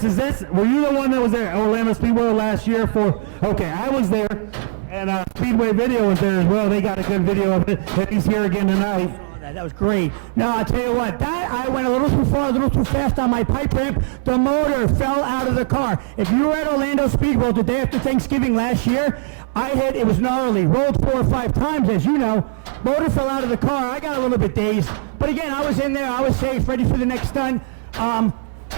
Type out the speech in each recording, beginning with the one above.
Chris, were you the one that was there at Orlando Speedway last year for? Okay, I was there, and Speedway Video was there as well. They got a good video of it. He's here again tonight. That was great. Now, I'll tell you what, that I went a little too far, a little too fast on my pipe ramp. The motor fell out of the car. If you were at Orlando Speedway the day after Thanksgiving last year, it was gnarly, rolled 4 or 5 times, as you know. Motor fell out of the car. I got a little bit dazed. But again, I was in there, I was safe, ready for the next stunt.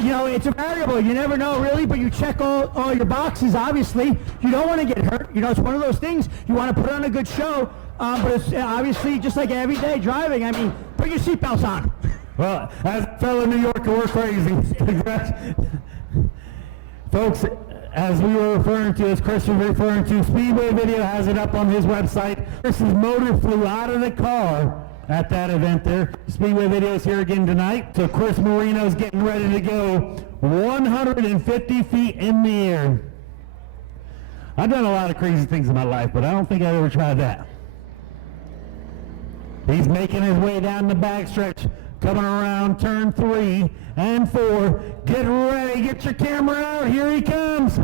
You know, it's a variable. You never know, really, but you check all your boxes, obviously. You don't want to get hurt. You know, it's one of those things. You want to put on a good show. But it's obviously just like every day driving. I mean, put your seatbelts on. Well, as a fellow New Yorker, we're crazy. Folks, as we were referring to, as Chris was referring to, Speedway Video has it up on his website. Chris's motor flew out of the car at that event there. Speedway Video is here again tonight. So Chris Marino's getting ready to go 150 feet in the air. I've done a lot of crazy things in my life, but I don't think I've ever tried that. He's making his way down the backstretch, coming around turn 3 and 4. Get ready, get your camera out, here he comes.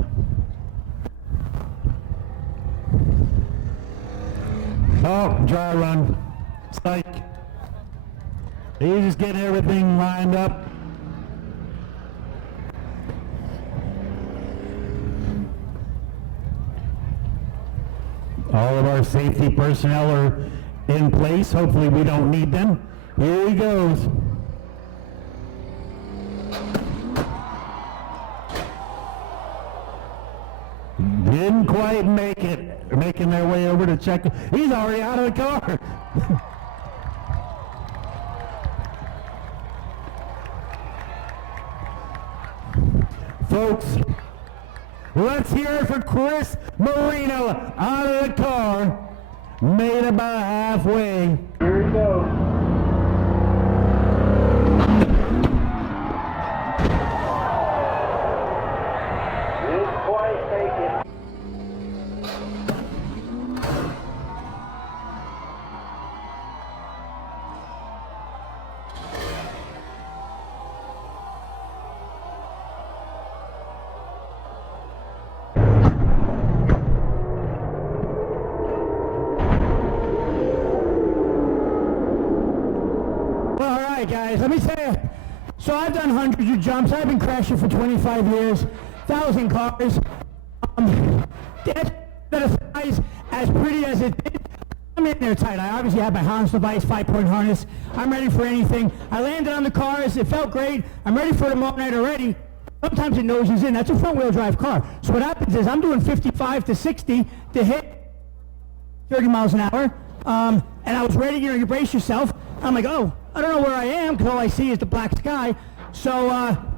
Oh, dry run, psych. He's just getting everything lined up. All of our safety personnel are in place. Hopefully we don't need them. Here he goes. Didn't quite make it. They're making their way over to check. He's already out of the car. Folks, let's hear it for Chris Marino out of the car. Made about halfway. Here we go. Didn't quite make it. Guys, let me tell you, so I've done hundreds of jumps. I've been crashing for 25 years, 1,000 cars. That size as pretty as it did. I'm in there tight. I obviously have my harness device, 5-point harness. I'm ready for anything. I landed on the cars. It felt great. I'm ready for tomorrow night already. Sometimes it noses in. That's a front-wheel drive car. So what happens is I'm doing 55 to 60 to hit 30 miles an hour. And I was ready, you brace yourself. I'm like, oh, I don't know where I am because all I see is the black sky. So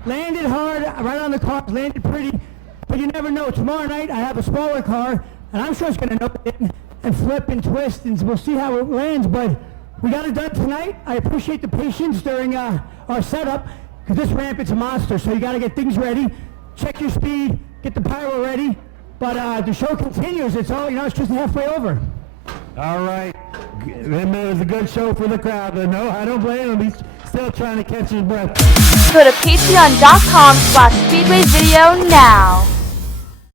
landed hard, right on the car, landed pretty. But you never know. Tomorrow night I have a smaller car, and I'm sure it's going to know it and flip and twist, and we'll see how it lands. But we got it done tonight. I appreciate the patience during our setup because this ramp, it's a monster. So you got to get things ready, check your speed, get the pyro ready. But the show continues. It's all, it's just halfway over. All right. It was a good show for the crowd. No, I don't blame him. He's still trying to catch his breath. Go to patreon.com/speedwayvideo now.